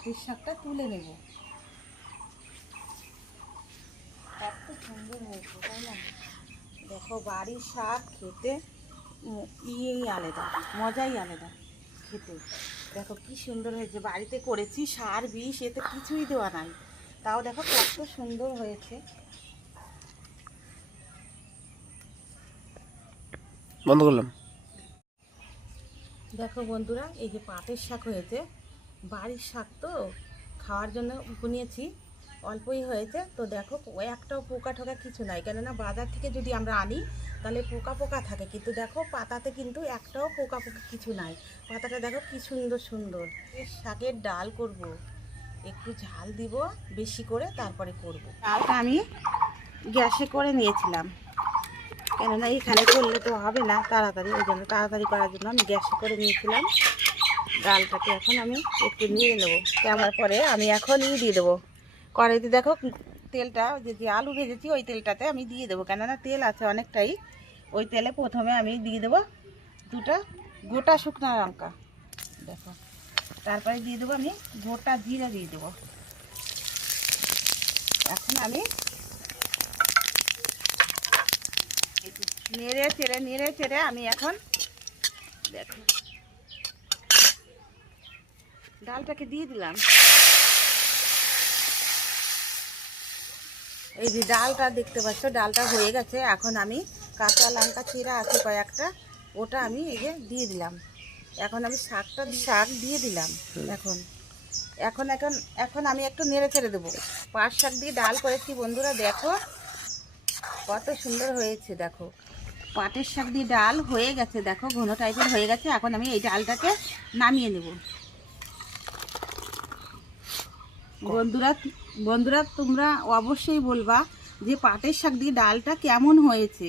পাটের শাকটা তুলে নেব। এত সুন্দর হয়েছে তাই না? দেখো বাড়ির শাক খেতে ইয়েই আলাদা, মজাই আলাদা খেতে। দেখো কি সুন্দর হয়েছে, বাড়িতে করেছি, সার বিষ এতে কিছুই দেওয়া নাই, তাও দেখো কত সুন্দর হয়েছে। বন্ধ করলাম। দেখো বন্ধুরা, এই যে পাটের শাক হয়েছে, বাড়ির শাক তো খাওয়ার জন্য বুনিয়েছি, অল্পই হয়েছে। তো দেখো একটাও পোকা টোকা কিছু নাই, কেননা বাজার থেকে যদি আমরা আনি তাহলে পোকা পোকা থাকে, কিন্তু দেখো পাতাতে কিন্তু একটাও পোকা পোকা কিছু নাই। পাতাটা দেখো কি সুন্দর সুন্দর। এই শাকের ডাল করব, একটু ঝাল দিব বেশি করে, তারপরে করব। ডালটা আমি গ্যাসে করে নিয়েছিলাম, কেননা এখানে করলে তো হবে না তাড়াতাড়ি, ওই জন্য তাড়াতাড়ি করার জন্য আমি গ্যাসে করে নিয়েছিলাম। ডালটাকে এখন আমি একটু নিয়ে নেবো, নেওয়ার পরে আমি এখন দিয়ে দেবো কড়াইতে। দেখো তেলটা যে আলু ভেজেছি ওই তেলটাতে আমি দিয়ে দেবো, কেননা তেল আছে অনেকটাই। ওই তেলে প্রথমে আমি দিয়ে দেবো দুটো গোটা শুকনো লঙ্কা, দেখো। তারপরে দিয়ে দেবো আমি গোটা জিরা দিয়ে দেবো। এখন আমি নেড়ে চেড়ে আমি এখন দেখো ডালটাকে দিয়ে দিলাম। এই যে ডালটা দেখতে পাচ্ছ, ডালটা হয়ে গেছে। এখন আমি কাঁচা লঙ্কা চিরা আছে কয়েকটা, ওটা আমি এই যে দিয়ে দিলাম। এখন আমি শাক দিয়ে দিলাম। এখন এখন এখন এখন আমি একটু নেড়ে চেড়ে দেবো। পাট শাক দিয়ে ডাল করেছি বন্ধুরা, দেখো কত সুন্দর হয়েছে। দেখো পাটের শাক দিয়ে ডাল হয়ে গেছে, দেখো ঘন টাইপের হয়ে গেছে। এখন আমি এই ডালটাকে নামিয়ে নেব। বন্ধুরা বন্ধুরা তোমরা অবশ্যই বলবা যে পাটের শাক দিয়ে ডালটা কেমন হয়েছে।